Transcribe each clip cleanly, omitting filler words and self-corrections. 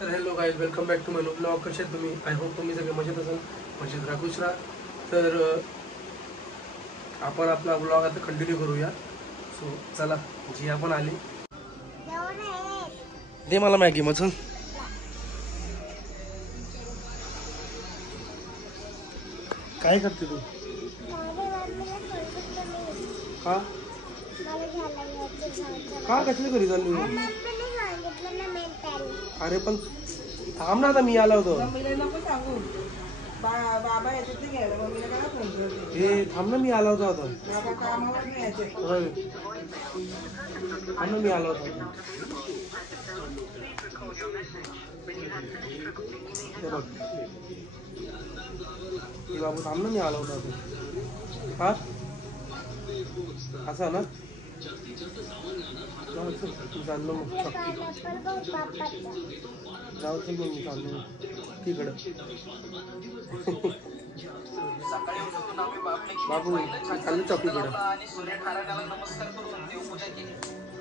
तर hello guys, welcome back to my blog. कसे आहेत तुम्ही? आय होप तुम्ही सगळे मजेत असाल, मजेत राहा, खुश राहा. तर आपण आपला ब्लॉग आता कंटिन्यू करूया. सो चला, जी आपण आली दे मला मॅगी मग. काय करते तू? का का कसली घरी चालली? अरे पण थांब ना, आता मी आला होतो. बाबा याच्यात घ्यायला मम्मीला काय फोन करते. हे थांब ना, मी आला होता आता. बाबा कामावर नाही यायचे. थांब ना, मी आला होता. हे बघ हे बाबू, थांब ना, मी आला होता आता. हा असा ना, चाललो मग जाऊ चल मग, मी चाललो तिकडं. बाबू चाललो चौकीकडं.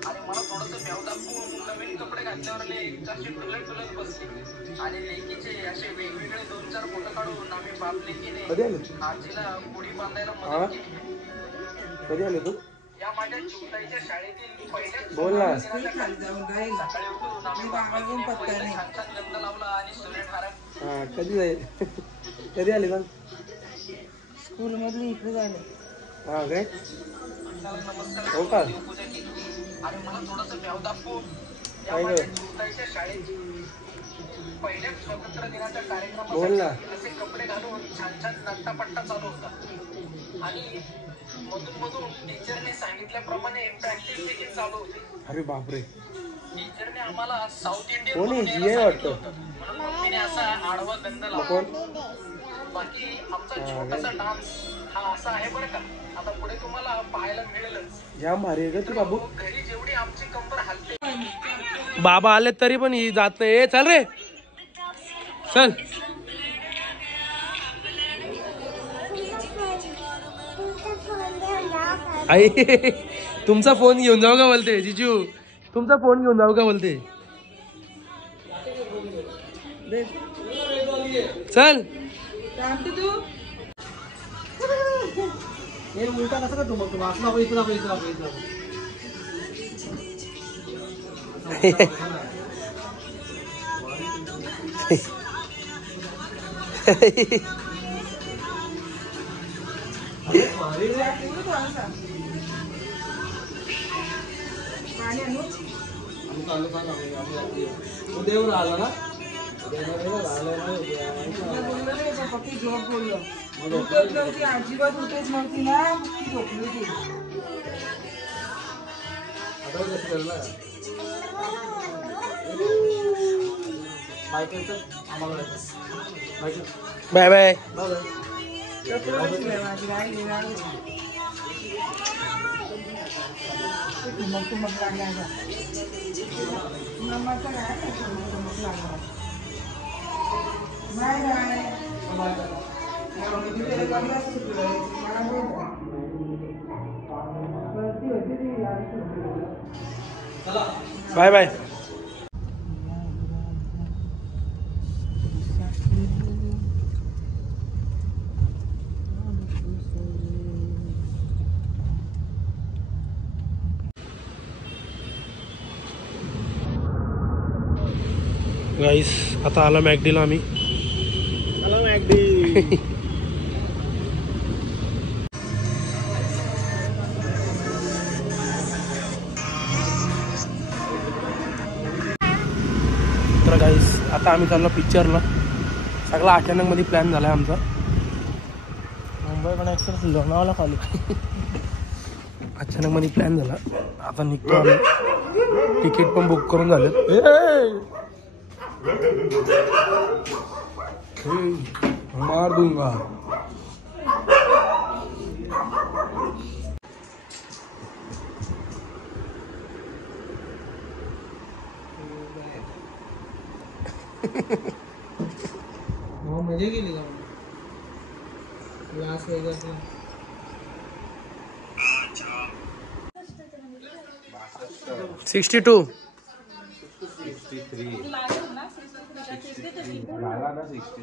आणि मला थोडंसं भेव दाखवून नवीन कपडे घातल्यावर अशी डुलत डुलत बसली आणि लेकीचे असे वेगवेगळे 2-4 फोटो काढून आम्ही बाप लेकीने आजीला गुढी बांधायला मदत केली. कधी आले तू? या माझ्या चिवताईच्या शाळेतील पहिल्याच बोल ना. खाली जाऊन राहील. सकाळी उठून आम्ही बाबाजून पत्ता नाही. छान छान गंध लावला आणि सूर्यठारा. हा कधी जाईल? कधी आले सांग? स्कूल मधली इकडे झाले. हा काय? हो का? आणि मला थोडंसं भेव दाखवून काय ग शाळेची पहिल्या स्वातंत्र्य दिनाच्या कार्यक्रमासाठी असे कपडे घालून छान छान नट्टापट्टा चालू होता आणि मधून मधून टीचरने सांगितल्याप्रमाणे प्रॅक्टिस देखील चालू होती. अरे बापरे. टीचरने आम्हाला साऊथ इंडियन कोण आहे वाटतं, म्हणून मम्मीने असा आडवा गंध लावला. बाकी आमचा छोटासा डान्स हा असा आहे बरं का. आता पुढे तुम्हाला पाहायला मिळेलच. या भारी ग तू बाबू. घरी जेवढी आमची कंबर हलते, बाबा आले तरी पण ही जात नाही. चल रे चल. आई तुमचा फोन घेऊन जाऊ का बोलते जिजू? तुमचा फोन घेऊन जाऊ का बोलते? चल. हे उलटा कसं करतो मग? वाचला पैसा पैसा पैसा. उद्यावर आला ना, अजिबात उठेच नव्हती ना, ती झोपली होती. Bye bye. Bye bye. Guys आता आला मॅकडीला आम्ही. आला मॅकडी. तर गाईस आता आम्ही चाललो पिक्चरला. सगळा अचानक मध्ये प्लॅन झालाय आमचा. मुंबई पण एक्सप्रेस लोणावळा खाली. अचानक मध्ये प्लॅन झाला. आता निघतो आम्ही. तिकीट पण बुक करून झालेत. मार दूंगा. मजा केली का लास वेगासला? 62. झाला ना 60.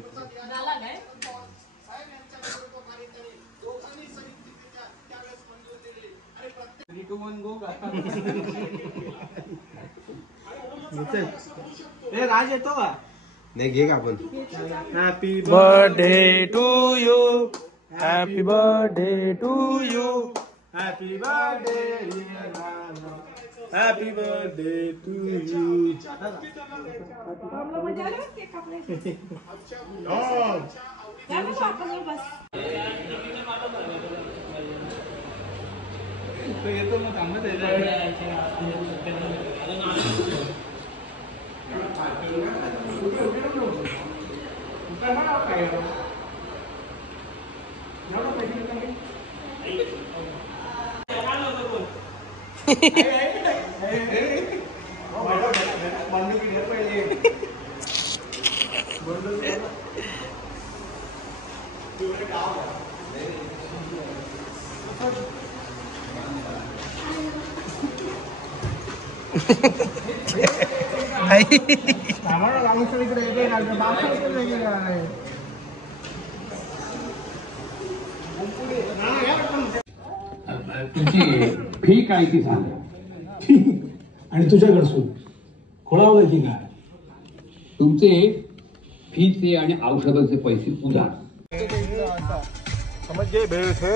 राज येतो का नाही घे का आपण happy birthday to you happy birthday to you happy birthday happy birthday to you येतो मग थांबत तुझी फी काय ती सांग. आणि तुझ्याकडसून खोळावलं की काय? तुमचे फीचे आणि औषधाचे पैसे उधार. समझ गए बैठे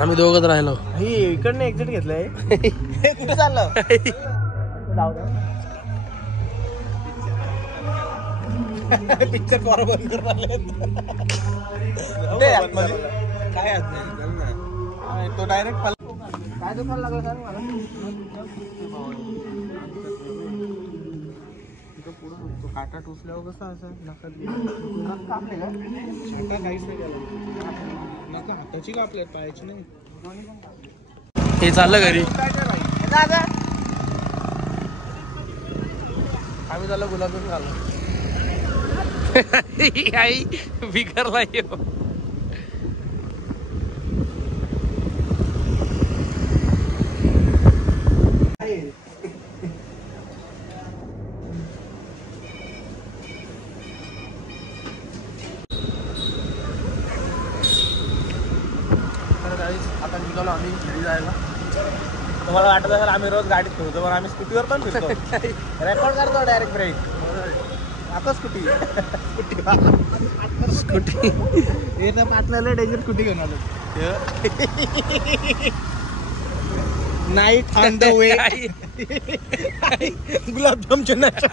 आम्ही दोघच राहिलो. ही इकडनं एक्झिट घेतलंय कुठे चाललं पिक्चर पोरं बंद करून काय नाही तो डायरेक्ट काय दुखायला लागला सर मला पुढं काटा टोचल्यावर कसं असं नका कापले का काटा काहीच नाही गेला नका हाताची कापल्यात पायाची नाही. हे चाललं घरी. आम्ही त्याला गुलाबजाम घाललो. आई बिगरला येऊ. आता निघालो आम्ही घरी जायला. तुम्हाला वाटत असेल आम्ही रोज गाडीत फिरतो पण आम्ही स्कूटीवर पण फिरतो. रेकॉर्ड करतो डायरेक्ट ब्रेक आता स्कूटी स्कूटी हे तर पाचला डेंजर स्कूटी घेऊन आलो. नाईट ऑन द वे गुलाबजामच्या नाश्ता